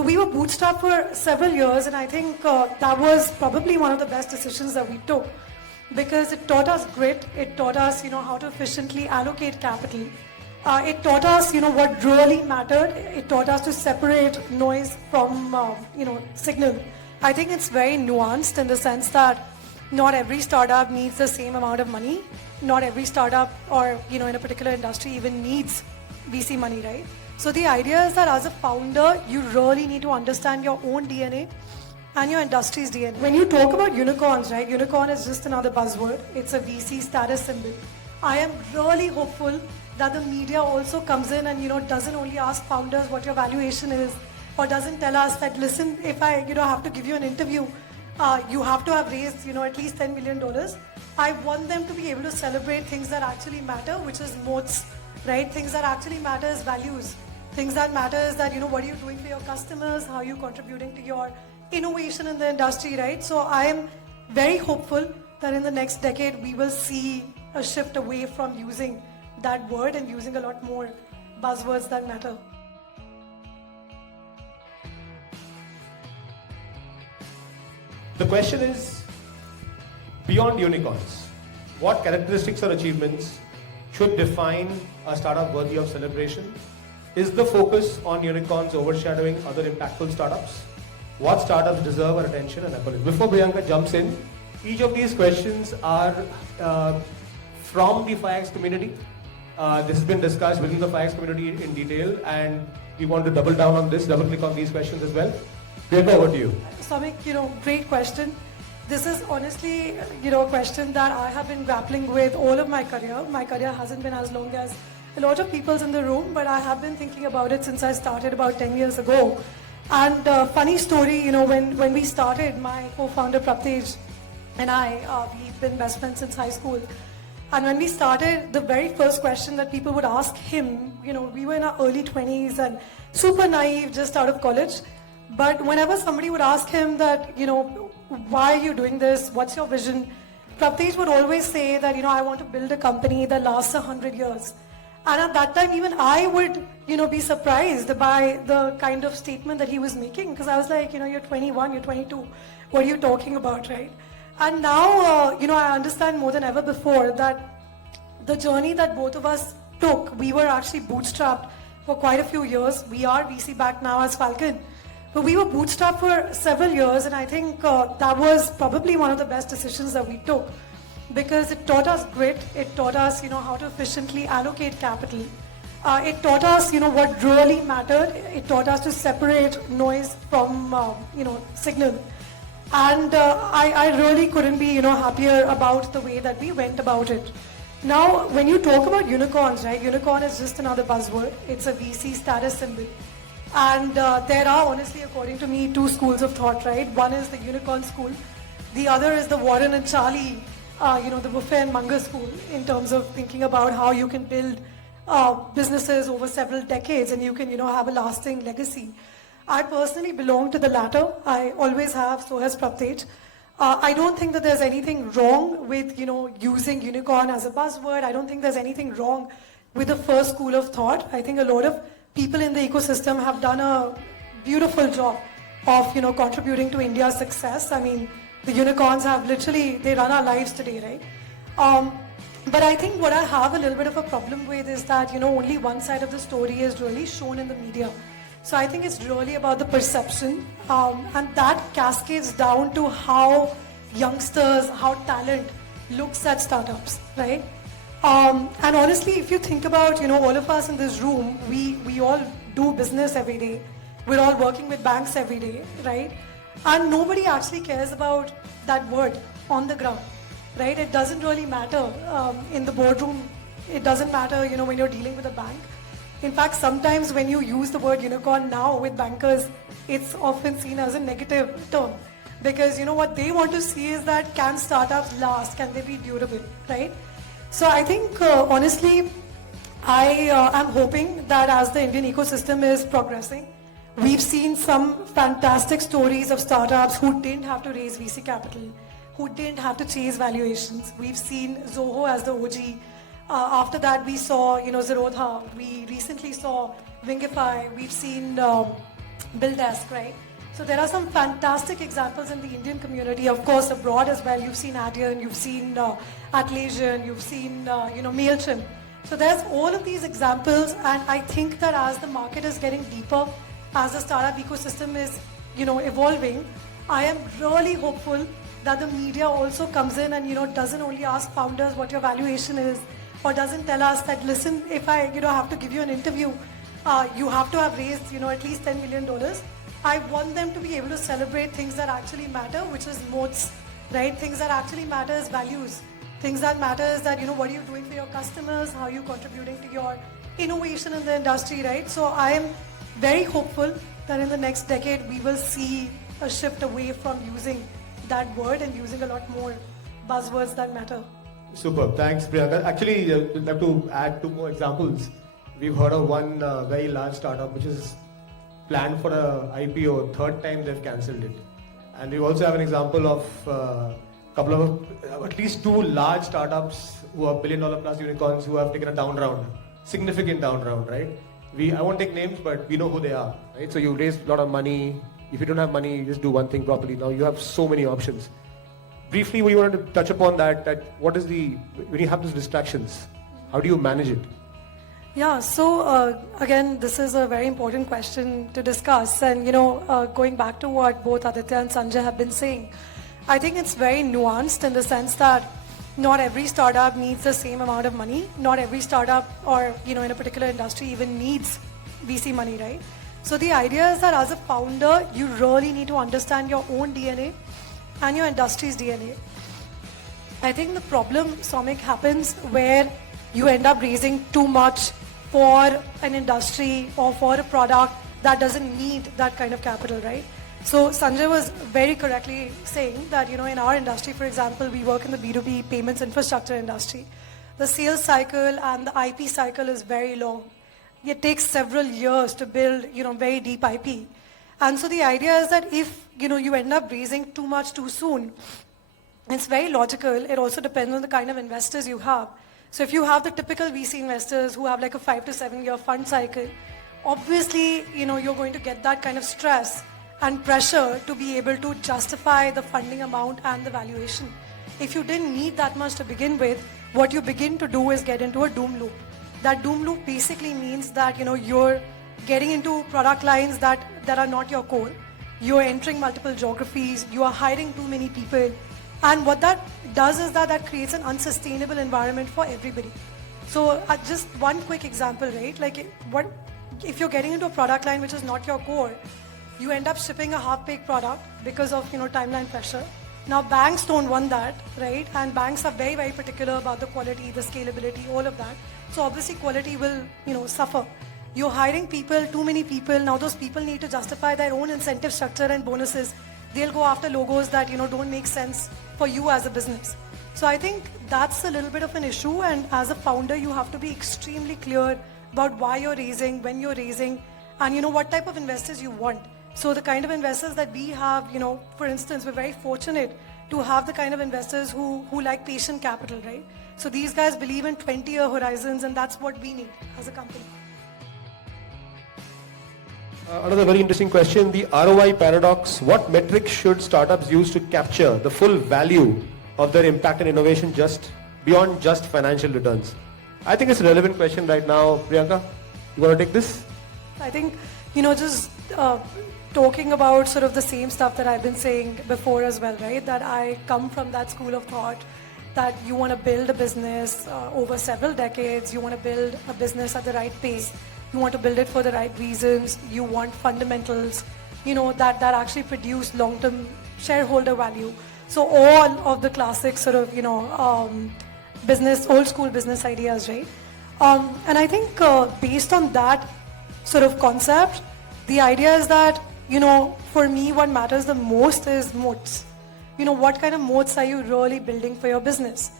But we were bootstrapped for several years, and I think that was probably one of the best decisions that we took, because it taught us grit, it taught us, how to efficiently allocate capital. It taught us, what really mattered. It taught us to separate noise from, signal. I think it's very nuanced in the sense that not every startup needs the same amount of money. Not every startup or, in a particular industry even needs VC money, right? So the idea is that as a founder, you really need to understand your own DNA and your industry's DNA. When you talk about unicorns, right? Unicorn is just another buzzword. It's a VC status symbol. I am really hopeful that the media also comes in and, doesn't only ask founders what your valuation is, or doesn't tell us that, listen, if I, have to give you an interview, you have to have raised, at least $10 million. I want them to be able to celebrate things that actually matter, which is moats, right? Things that actually matter is values. Things that matter is that, what are you doing for your customers? How are you contributing to your innovation in the industry, right? So I am very hopeful that in the next decade, we will see a shift away from using that word and using a lot more buzzwords that matter. The question is, beyond unicorns, what characteristics or achievements should define a startup worthy of celebration? Is the focus on unicorns overshadowing other impactful startups? What startups deserve our attention and accolades? Before Priyanka jumps in, each of these questions are from the 5X community. This has been discussed within the 5X community in detail, and we want to double down on this, double click on these questions as well. Priyanka, over to you. Samik, great question. This is honestly, a question that I have been grappling with all of my career. My career hasn't been as long as a lot of people's in the room, but I have been thinking about it since I started about 10 years ago. And funny story, when we started, my co-founder Praptej and I, we've been best friends since high school. And when we started, the very first question that people would ask him, we were in our early 20s and super naive, just out of college. But whenever somebody would ask him that, why are you doing this? What's your vision? Praptej would always say that, I want to build a company that lasts 100 years. And at that time, even I would, be surprised by the kind of statement that he was making, because I was like, you're 21, you're 22. What are you talking about, right? And now, I understand more than ever before that the journey that both of us took, we were actually bootstrapped for quite a few years. We are VC backed now as Falcon. But we were bootstrapped for several years, and I think that was probably one of the best decisions that we took, because it taught us grit, it taught us, how to efficiently allocate capital. It taught us, what really mattered. It taught us to separate noise from, signal. And I really couldn't be, happier about the way that we went about it. Now, when you talk about unicorns, right, unicorn is just another buzzword. It's a VC status symbol. And there are, honestly, according to me, two schools of thought, right? One is the unicorn school. The other is the Warren and Charlie, the Buffett and Munger school, in terms of thinking about how you can build businesses over several decades and you can, have a lasting legacy. I personally belong to the latter. I always have, so has Praptej. I don't think that there's anything wrong with, using unicorn as a buzzword. I don't think there's anything wrong with the first school of thought. I think a lot of people in the ecosystem have done a beautiful job of, contributing to India's success. I mean, the unicorns have literally, they run our lives today, right? But I think what I have a little bit of a problem with is that, only one side of the story is really shown in the media. So I think it's really about the perception, and that cascades down to how youngsters, how talent looks at startups, right? And honestly, if you think about, all of us in this room, we all do business every day. We're all working with banks every day, right? And nobody actually cares about that word on the ground, right? It doesn't really matter in the boardroom. It doesn't matter, when you're dealing with a bank. In fact, sometimes when you use the word unicorn now with bankers, it's often seen as a negative term. Because, what they want to see is that, can startups last? Can they be durable, right? So I think, honestly, I am hoping that as the Indian ecosystem is progressing, we've seen some fantastic stories of startups who didn't have to raise VC capital, who didn't have to chase valuations. We've seen Zoho as the OG. After that, we saw, Zerodha. We recently saw Wingify. We've seen, BillDesk, right? So there are some fantastic examples in the Indian community, of course abroad as well. You've seen Adyen, you've seen Atlassian, you've seen MailChimp. So there's all of these examples, and I think that as the market is getting deeper, as the startup ecosystem is evolving, I am really hopeful that the media also comes in and doesn't only ask founders what your valuation is, or doesn't tell us that, listen, if I have to give you an interview, you have to have raised at least $10 million. I want them to be able to celebrate things that actually matter, which is moats, right? Things that actually matter is values. Things that matter is that, what are you doing for your customers? How are you contributing to your innovation in the industry, right? So I am very hopeful that in the next decade, we will see a shift away from using that word and using a lot more buzzwords that matter. Superb. Thanks, Priyanka. Actually, I'd like to add 2 more examples. We've heard of one very large startup which is planned for a IPO. 3rd time they've cancelled it. And we also have an example of at least 2 large startups who are $1 billion plus unicorns who have taken a down round, significant down round, right? I won't take names, but we know who they are, right? So you raise a lot of money. If you don't have money, you just do one thing properly. Now you have so many options. Briefly, we wanted to touch upon that what is when you have these distractions, how do you manage it? Yeah, so again, this is a very important question to discuss. And, going back to what both Aditya and Sanjay have been saying, I think it's very nuanced in the sense that not every startup needs the same amount of money. Not every startup or, in a particular industry even needs VC money, right? So the idea is that as a founder, you really need to understand your own DNA and your industry's DNA. I think the problem, Soumik, happens where you end up raising too much for an industry or for a product that doesn't need that kind of capital, right? So Sanjay was very correctly saying that, in our industry, for example, we work in the B2B payments infrastructure industry. The sales cycle and the IP cycle is very long. It takes several years to build, very deep IP. And so the idea is that if, you end up raising too much too soon, it's very logical. It also depends on the kind of investors you have. So if you have the typical VC investors who have like a 5 to 7 year fund cycle, obviously, you're going to get that kind of stress and pressure to be able to justify the funding amount and the valuation. If you didn't need that much to begin with, what you begin to do is get into a doom loop. That doom loop basically means that, you're getting into product lines that are not your core. You're entering multiple geographies, you are hiring too many people. And what that does is that creates an unsustainable environment for everybody. So just one quick example, right? Like if you're getting into a product line which is not your core, you end up shipping a half-baked product because of timeline pressure. Now banks don't want that, right? And banks are very, very particular about the quality, the scalability, all of that. So obviously quality will, suffer. You're hiring people, too many people. Now those people need to justify their own incentive structure and bonuses. They'll go after logos that, don't make sense for you as a business. So I think that's a little bit of an issue. And as a founder, you have to be extremely clear about why you're raising, when you're raising, and what type of investors you want. So the kind of investors that we have, for instance, we're very fortunate to have the kind of investors who like patient capital, right? So these guys believe in 20-year horizons, and that's what we need as a company. Another very interesting question, the ROI paradox. What metrics should startups use to capture the full value of their impact and innovation just beyond just financial returns? I think it's a relevant question right now. Priyanka, you want to take this? I think, just talking about sort of the same stuff that I've been saying before as well, right? That I come from that school of thought that you want to build a business over several decades. You want to build a business at the right pace. You want to build it for the right reasons. You want fundamentals, that actually produce long-term shareholder value. So all of the classic sort of, business, old school business ideas, right? And I think based on that sort of concept, the idea is that, for me, what matters the most is moats. What kind of moats are you really building for your business?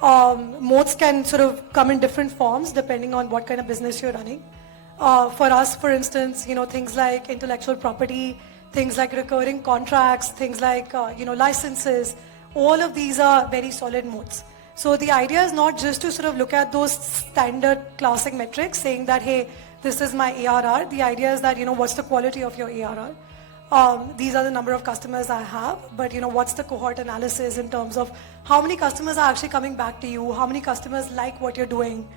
Moats can sort of come in different forms depending on what kind of business you're running. For us, for instance, things like intellectual property, things like recurring contracts, things like, licenses, all of these are very solid moats. So the idea is not just to sort of look at those standard classic metrics saying that, hey, this is my ARR. The idea is that, what's the quality of your ARR? These are the number of customers I have, but what's the cohort analysis in terms of how many customers are actually coming back to you, how many customers like what you're doing,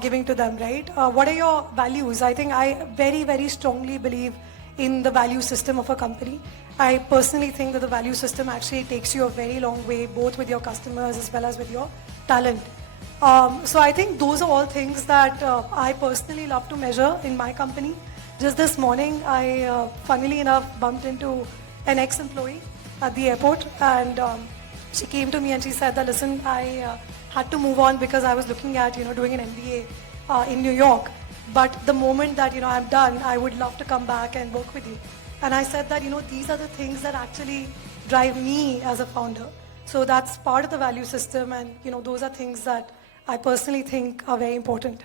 giving to them, right? What are your values? I think I very, very strongly believe in the value system of a company. I personally think that the value system actually takes you a very long way, both with your customers as well as with your talent. So I think those are all things that I personally love to measure in my company. Just this morning, I, funnily enough, bumped into an ex-employee at the airport, and she came to me and she said that, listen, I had to move on because I was looking at, doing an MBA in New York. But the moment that, I'm done, I would love to come back and work with you. And I said that, these are the things that actually drive me as a founder. So that's part of the value system, and, those are things that I personally think are very important.